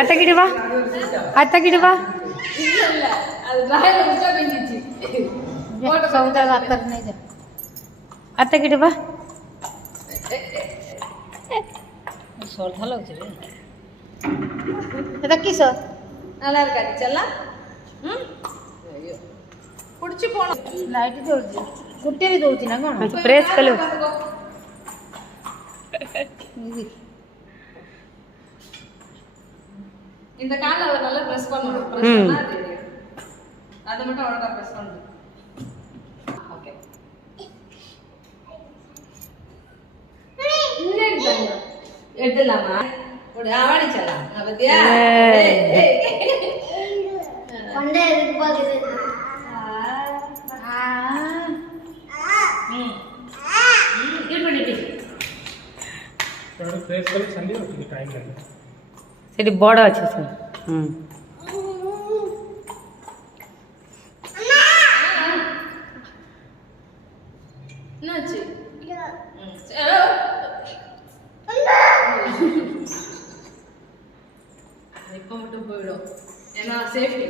அத்தக்கிட்டு வா, அத்தக்கிட்டு வா. அத்தக்கிட்டு வா. கிசோ நல்லா இருக்காது செல்லாம். குடிச்சு போனோம். लाइट जलती गुट्टे भी दौड़ती ना कौन प्रेस कर लो இந்த கால அவர் நல்லா பிரஸ் பண்ணனும். பிரஸ் பண்ணா தெரியும். அத மட்டும் அழகா பிரஸ் பண்ணணும். ஓகே. இன்னேன் தாங்க. எடுலாமா? ஒரு ஆவடி செல்லாம். அப்படியே. பண்டே எதுக்கு பாக்குது? सही बड़ा अच्छे से இப்போ மட்டும் போய்டும். ஏன்னா சேஃப்டி